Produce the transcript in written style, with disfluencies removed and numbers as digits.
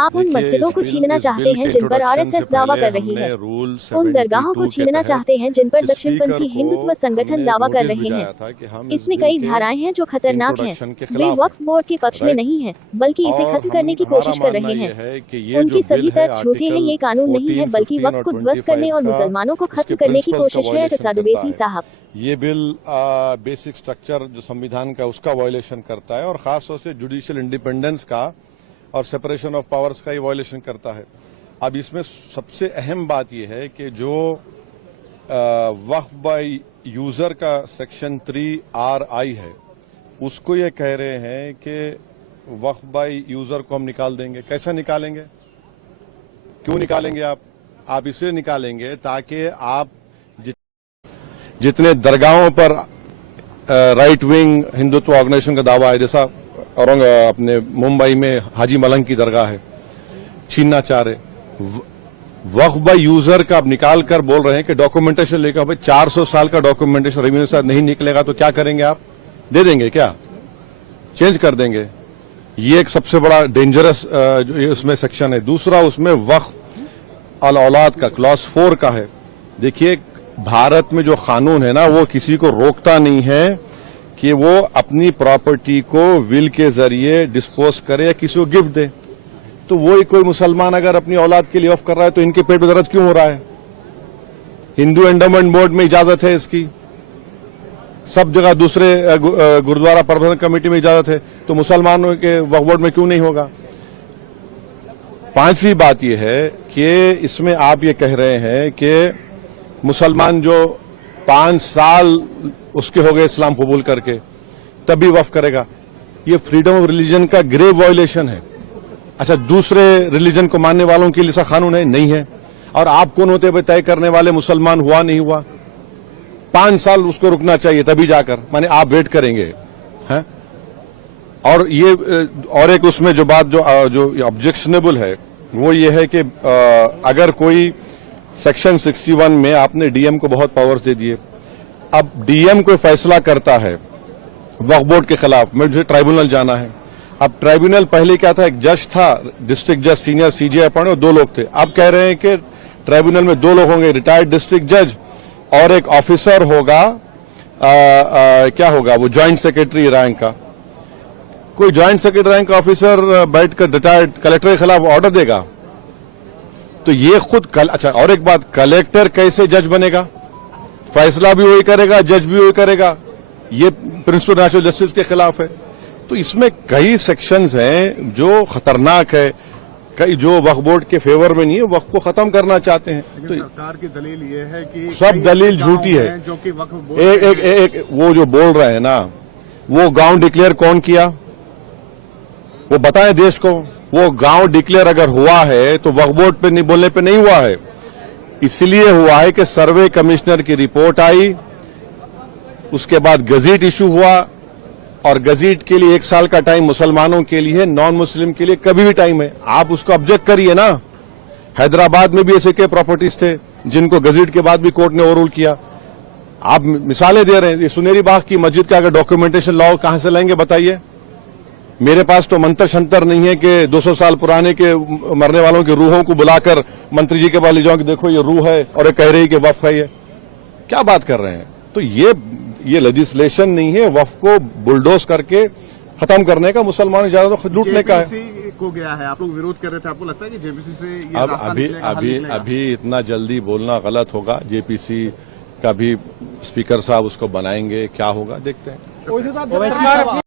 आप उन मस्जिदों को छीनना चाहते हैं जिन पर आरएसएस दावा कर रही है, उन दरगाहों को छीनना चाहते हैं जिन पर दक्षिणपंथी हिंदुत्व संगठन दावा कर रहे हैं। इसमें कई धाराएं हैं जो खतरनाक हैं। वे वक्फ बोर्ड के पक्ष में नहीं है, बल्कि इसे खत्म करने की कोशिश कर रहे हैं। उनकी सभी तर्क झूठे हैं। ये कानून नहीं है बल्कि वक्फ को ध्वस्त करने और मुसलमानों को खत्म करने की कोशिश है। इरशाद ओवैसी साहब, ये बिल बेसिक स्ट्रक्चर जो संविधान का उसका वायलेशन करता है और खास तौर से जुडिशियल इंडिपेंडेंस का और सेपरेशन ऑफ पावर्स का ये वायलेशन करता है। अब इसमें सबसे अहम बात यह है कि जो वक्फ बाय यूजर का सेक्शन 3RI है, उसको ये कह रहे हैं कि वक्फ बाय यूजर को हम निकाल देंगे। कैसे निकालेंगे, क्यों निकालेंगे? आप इसलिए निकालेंगे ताकि आप जितने दरगाहों पर राइट विंग हिंदुत्व ऑर्गेनाइजेशन का दावा है, जैसा अपने मुंबई में हाजी मलंग की दरगाह है, छीनना चाह रहे। वक्फ बाय यूजर का अब निकाल कर बोल रहे हैं कि डॉक्यूमेंटेशन लेकर, भाई 400 साल का डॉक्यूमेंटेशन रेवेन्यू से नहीं निकलेगा तो क्या करेंगे? आप दे देंगे क्या? चेंज कर देंगे? ये एक सबसे बड़ा डेंजरस जो उसमें सेक्शन है। दूसरा, उसमें वक्फ अल औलाद का क्लॉज 4 का है। देखिए, भारत में जो कानून है ना, वो किसी को रोकता नहीं है कि वो अपनी प्रॉपर्टी को विल के जरिए डिस्पोज करे या किसी को गिफ्ट दे। तो वही कोई मुसलमान अगर अपनी औलाद के लिए ऑफ कर रहा है तो इनके पेट में दर्द क्यों हो रहा है? हिंदू एंडोमेंट बोर्ड में इजाजत है इसकी, सब जगह दूसरे गुरुद्वारा प्रबंधन कमेटी में इजाजत है, तो मुसलमानों के वक्फ बोर्ड में क्यों नहीं होगा? पांचवी बात यह है कि इसमें आप ये कह रहे हैं कि मुसलमान जो 5 साल उसके हो गए इस्लाम कबूल करके तभी वक्फ करेगा। ये फ्रीडम ऑफ रिलीजन का ग्रेव वायलेशन है। अच्छा, दूसरे रिलीजन को मानने वालों के लिए ऐसा कानून है? नहीं है। और आप कौन होते हुए तय करने वाले मुसलमान हुआ नहीं हुआ? 5 साल उसको रुकना चाहिए तभी जाकर, माने आप वेट करेंगे हैं? और ये और एक उसमें जो बात जो ऑब्जेक्शनेबल है वो ये है कि अगर कोई सेक्शन 61 में आपने डीएम को बहुत पावर्स दे दिए, अब डीएम कोई फैसला करता है वक्फ बोर्ड के खिलाफ, मुझे ट्राइब्यूनल जाना है। अब ट्राइब्यूनल पहले क्या था, एक जज था, डिस्ट्रिक्ट जज, सीनियर सीजे अपॉइंट, और 2 लोग थे। अब कह रहे हैं कि ट्राइब्यूनल में 2 लोग होंगे, रिटायर्ड डिस्ट्रिक्ट जज और एक ऑफिसर होगा, क्या होगा वो, ज्वाइंट सेक्रेटरी रैंक का। कोई ज्वाइंट सेक्रेटरी रैंक का ऑफिसर बैठकर रिटायर्ड कलेक्टर के खिलाफ ऑर्डर देगा? तो ये खुद अच्छा, और एक बात, कलेक्टर कैसे जज बनेगा? फैसला भी वही करेगा, जज भी वही करेगा। ये प्रिंसिपल नेचुरल जस्टिस के खिलाफ है। तो इसमें कई सेक्शंस हैं जो खतरनाक है, कई जो वक्फ बोर्ड के फेवर में नहीं है, वक्फ को खत्म करना चाहते हैं। तो सरकार की दलील ये है कि सब दलील झूठी है। जो कि वक्फ बोर्ड एक वो जो बोल रहे हैं ना, वो गांव डिक्लेयर कौन किया, वो बताएं देश को। वो गांव डिक्लेयर अगर हुआ है तो वक्फ बोर्ड पे नहीं, बोलने पे नहीं हुआ है। इसलिए हुआ है कि सर्वे कमिश्नर की रिपोर्ट आई, उसके बाद गजीट इशू हुआ, और गजीट के लिए 1 साल का टाइम मुसलमानों के लिए, नॉन मुस्लिम के लिए कभी भी टाइम है। आप उसको ऑब्जेक्ट करिए ना। हैदराबाद में भी ऐसे के प्रॉपर्टीज थे जिनको गजीट के बाद भी कोर्ट ने ओवररूल किया। आप मिसालें दे रहे हैं। सुनेरी बाग की मस्जिद का अगर डॉक्यूमेंटेशन लाओ, कहां से लाएंगे बताइए? मेरे पास तो मंत्र शंतर नहीं है कि 200 साल पुराने के मरने वालों की रूहों को बुलाकर मंत्री जी के पास ले जाऊं कि देखो ये रूह है, और ये कह रही है कि वक्फ है। ये क्या बात कर रहे हैं? तो ये लेजिस्लेशन नहीं है वक्फ को बुलडोज करके खत्म करने का, मुसलमान इजाजत लूटने का है। को गया है, आप लोग विरोध कर रहे थे, आपको लगता है कि जेपीसी से ये अभी इतना जल्दी बोलना गलत होगा। जेपीसी का भी स्पीकर साहब उसको बनाएंगे, क्या होगा देखते हैं।